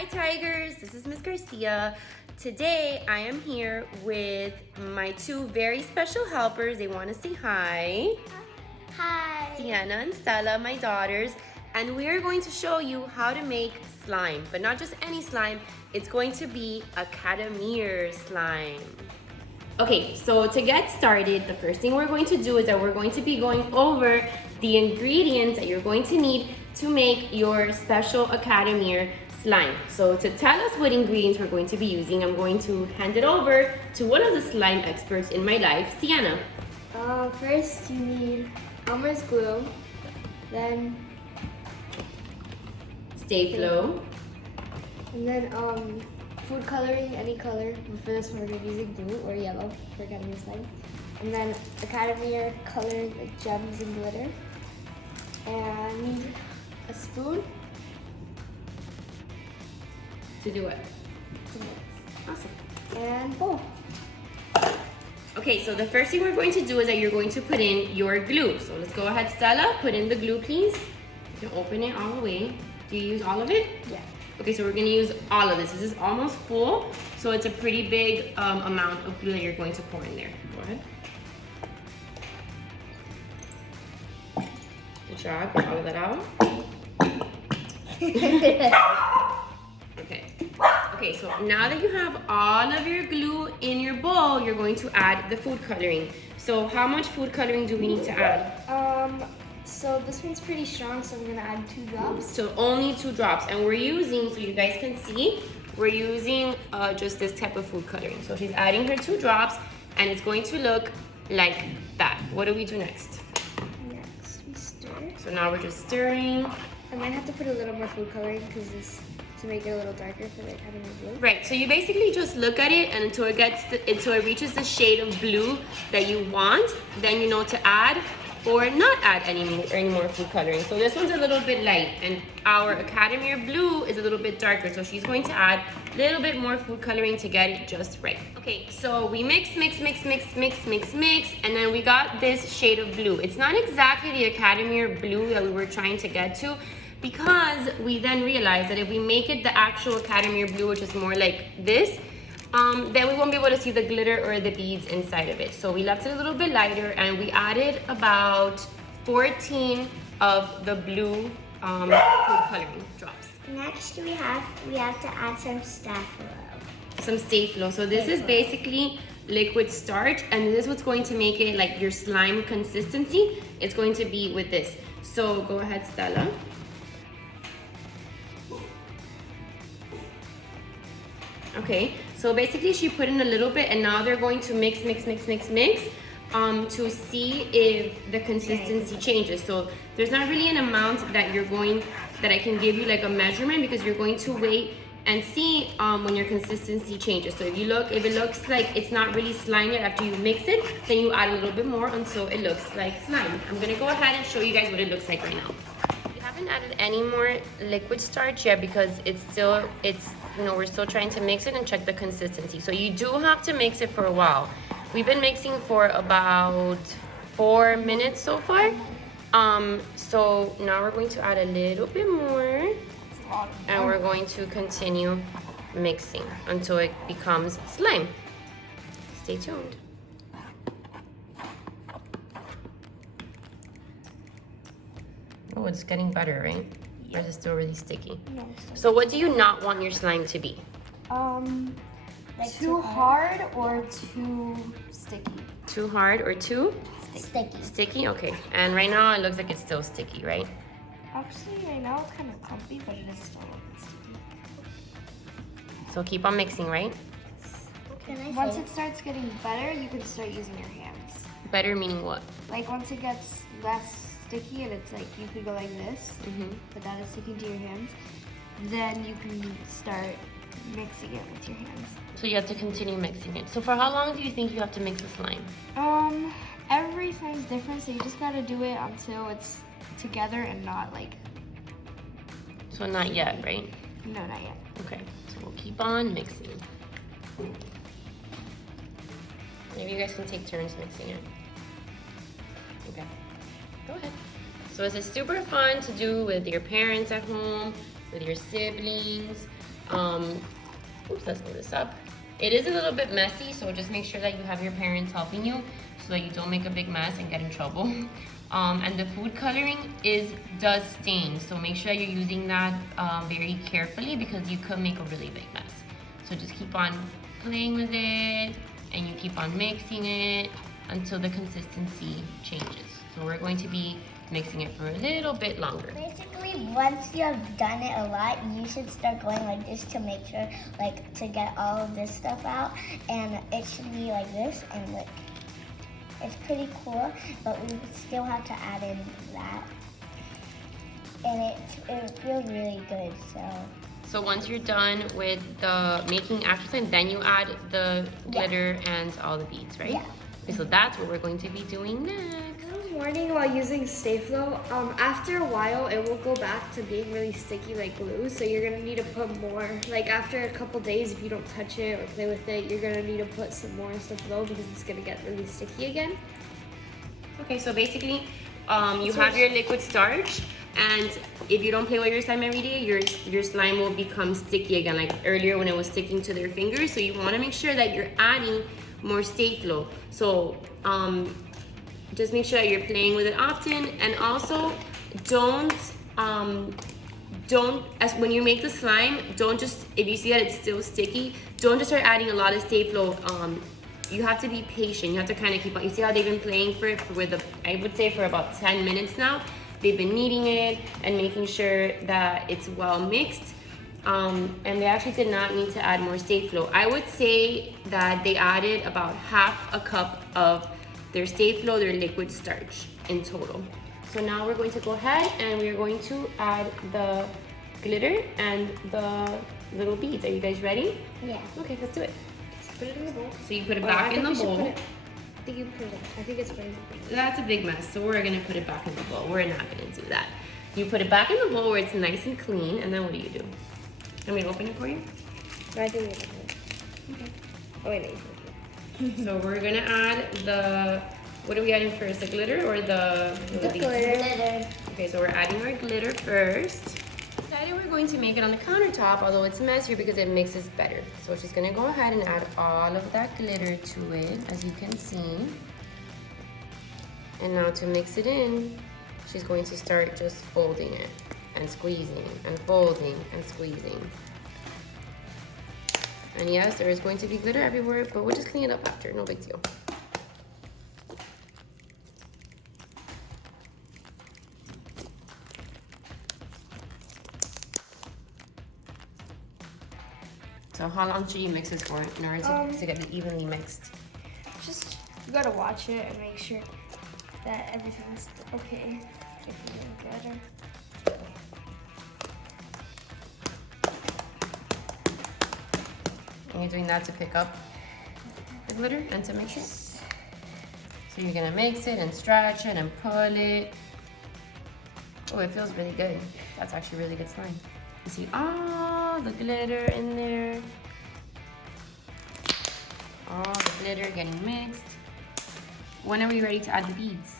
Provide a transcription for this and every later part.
Hi Tigers, this is Miss Garcia. Today I am here with my two very special helpers. They want to say hi. Hi. Sienna and Stella, my daughters. And we are going to show you how to make slime, but not just any slime. It's going to be AcadeMir slime. Okay, so to get started, the first thing we're going to do is that we're going to be going over the ingredients that you're going to need to make your special AcadeMir slime. So to tell us what ingredients we're going to be using, I'm going to hand it over to one of the slime experts in my life, Sienna. First you need Elmer's glue, then Stay Flow. and then food coloring, any color. For this one we're gonna be using blue or yellow for AcadeMir slime. And then AcadeMir color like gems and glitter. And a spoon. To do it. Awesome. And bowl. Okay, so the first thing we're going to do is that you're going to put in your glue. So let's go ahead, Stella, put in the glue, please. You can open it all the way. Do you use all of it? Yeah. Okay, so we're gonna use all of this. This is almost full, so it's a pretty big amount of glue that you're going to pour in there. Go ahead. Good job, get all of that out. Okay, so now that you have all of your glue in your bowl, you're going to add the food coloring. So how much food coloring do we need to add? So this one's pretty strong, so I'm gonna add 2 drops. So only 2 drops, and we're using, so you guys can see, we're using just this type of food coloring. So she's adding her 2 drops, and it's going to look like that. What do we do next? Next we stir. So now we're just stirring. I might have to put a little more food coloring because this to make it a little darker for the AcadeMir blue. Right, so you basically just look at it, and until it reaches the shade of blue that you want, then you know to add or not add any more food coloring. So this one's a little bit light, and our AcadeMir blue is a little bit darker, so she's going to add a little bit more food coloring to get it just right. Okay, so we mix, and then we got this shade of blue. It's not exactly the AcadeMir blue that we were trying to get to, because we then realized that if we make it the actual AcadeMir blue, which is more like this, then we won't be able to see the glitter or the beads inside of it. So we left it a little bit lighter, and we added about 14 of the blue food coloring drops. Next we have to add some Stay-Flow. Some Stay-Flow. So this is basically liquid starch, and this is what's going to make it like your slime consistency. It's going to be with this. So go ahead, Stella. Okay, so basically she put in a little bit, and now they're going to mix to see if the consistency changes. So there's not really an amount that I can give you like a measurement, because you're going to wait and see when your consistency changes. So if it looks like it's not really slime yet after you mix it, then you add a little bit more until it looks like slime. I'm gonna go ahead and show you guys what it looks like right now. We haven't added any more liquid starch yet, because we're still trying to mix it and check the consistency. So you do have to mix it for a while. We've been mixing for about 4 minutes so far. So now we're going to add a little bit more, and we're going to continue mixing until it becomes slime. Stay tuned. Oh, it's getting better, right? Or is it still really sticky? No. So what do you not want your slime to be? Like too hard or too sticky? Too hard or too sticky. sticky? Okay. And right now it looks like it's still sticky, right? Actually, right now it's kind of comfy, but it is still a little sticky. So keep on mixing, right? Once it starts getting better, you can start using your hands. Better meaning what? Like once it gets less sticky and it's like you could go like this, but that is sticking to your hands, then you can start mixing it with your hands. So you have to continue mixing it. So for how long do you think you have to mix the slime? Every slime's different, so you just gotta do it until it's together and not like. So not yet, right? No, not yet. Okay. So we'll keep on mixing. Maybe you guys can take turns mixing it. Okay. Go ahead. So this is super fun to do with your parents at home, with your siblings. Oops, let's move this up. It is a little bit messy, so just make sure that you have your parents helping you so that you don't make a big mess and get in trouble. And the food coloring does stain, so make sure you're using that very carefully because you could make a really big mess. So just keep on playing with it and you keep on mixing it until the consistency changes. So we're going to be mixing it for a little bit longer. Basically, once you have done it a lot, you should start going like this to make sure, like, to get all of this stuff out. And it should be like this, and look, it's pretty cool, but we still have to add in that. And it feels really good, So once you're done with the making after then you add the glitter and all the beads, right? Yeah. Okay, so that's what we're going to be doing next. Warning while using Stay Flow, after a while it will go back to being really sticky like glue, so you're gonna need to put more. Like after a couple days, if you don't touch it or play with it, you're gonna need to put some more Stay Flow because it's gonna get really sticky again. Okay, so basically, you have your liquid starch, and if you don't play with your slime every day, your slime will become sticky again, like earlier when it was sticking to their fingers. So you want to make sure that you're adding more Stay Flow. So just make sure that you're playing with it often, and also when you make the slime, don't just, if you see that it's still sticky, don't just start adding a lot of Stay Flow. You have to be patient. You have to kind of keep on. You see how they've been playing I would say for about 10 minutes now. They've been kneading it and making sure that it's well mixed. And they actually did not need to add more Stay Flow. I would say that they added about half a cup of their Stay Flow, their liquid starch in total. So now we're going to go ahead and we're going to add the glitter and the little beads. Are you guys ready? yeah. Okay, let's do it. Put it in the bowl. So you put it back in the bowl. I think you put it. I think it's ready. That's a big mess, so we're gonna put it back in the bowl. We're not gonna do that. You put it back in the bowl where it's nice and clean, and then what do? Can we open it for you? No, I think we can. Okay. Oh wait, no. So we're gonna add what are we adding first? The glitter or the Glitter. Okay, so we're adding our glitter first. Decided we're going to make it on the countertop, although it's messier because it mixes better. So she's gonna go ahead and add all of that glitter to it, as you can see. And now to mix it in, she's going to start just folding it and squeezing and folding and squeezing. And yes, there is going to be glitter everywhere, but we'll just clean it up after, no big deal. So how long should you mix this for in order to get it evenly mixed? Just you gotta watch it and make sure that everything's okay. If you're doing better. And you're doing that to pick up the glitter and to mix it. So you're gonna mix it and stretch it and pull it. Oh, it feels really good. That's actually really good slime. You see all the glitter in there. All the glitter getting mixed. When are we ready to add the beads?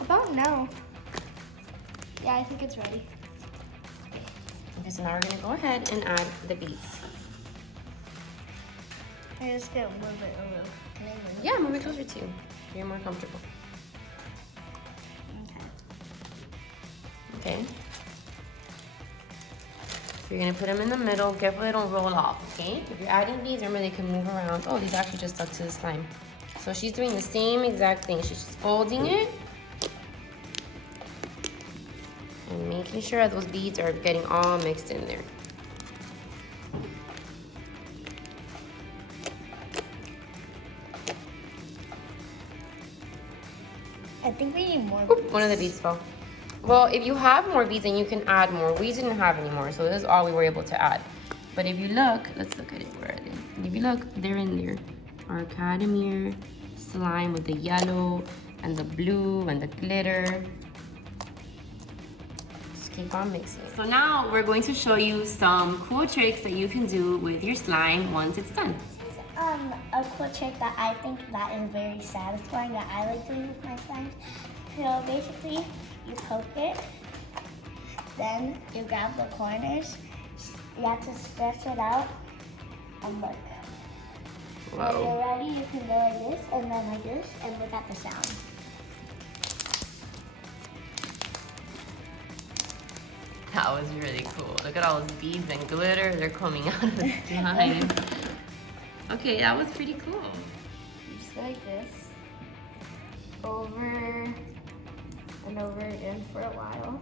About now. Yeah, I think it's ready. Okay, so now we're gonna go ahead and add the beads. I'm just gonna move it a little. Can I move it? Yeah, move it closer to you. You're more comfortable. Okay. Okay. You're gonna put them in the middle. Careful they don't roll off, okay? If you're adding beads, remember they can move around. Oh, these actually just stuck to the slime. So she's doing the same exact thing. She's just folding it and making sure that those beads are getting all mixed in there. I think we need more. Oop, one of the beads fell. Well, if you have more beads, then you can add more. We didn't have any more, so this is all we were able to add. But if you look, let's look at it. Where are they? And if you look, they're in there. Our AcadeMir slime with the yellow and the blue and the glitter. Just keep on mixing. So now we're going to show you some cool tricks that you can do with your slime once it's done. A cool trick that I think that is very satisfying that I like doing with my slimes. So basically, you poke it, then you grab the corners, You have to stretch it out and look. When Whoa. you're ready, you can go like this and then like this and look at the sound. That was really cool. Look at all those beads and glitter. They're coming out of the slime. Okay, that was pretty cool. Just like this. Over and over again for a while.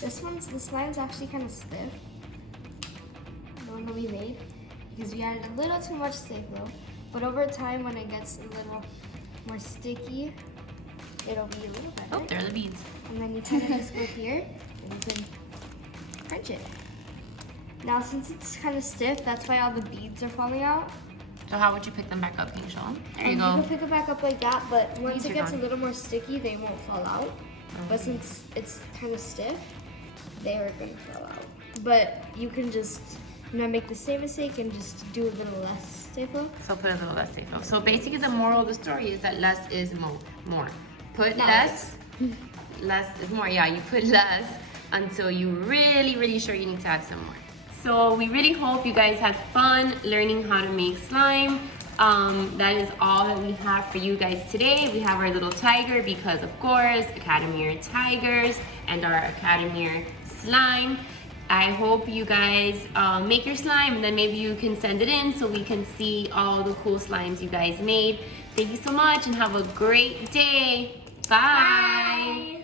The slime's actually kind of stiff. The one that we made. Because we added a little too much Stay-Flow. But over time, when it gets a little more sticky, it'll be a little better. Oh, there are the beads. And then you kind of just go here and you can crunch it. Now, since it's kind of stiff, that's why all the beads are falling out. So how would you pick them back up? Can you show them? There you You go. can pick it back up like that, but once Beads it are gets a gone. little more sticky, they won't fall out. But since it's kind of stiff, they are going to fall out. But you can just make the same mistake and just do a little less Stay-Flow. So put a little less Stay-Flow. So basically the moral of the story is that less is more. Put No. less is more. Yeah, you put less until you're really, really sure you need to add some more. So we really hope you guys had fun learning how to make slime. That is all that we have for you guys today. We have our little tiger because of course, AcadeMir tigers and our AcadeMir slime. I hope you guys make your slime and then maybe you can send it in so we can see all the cool slimes you guys made. Thank you so much and have a great day. Bye.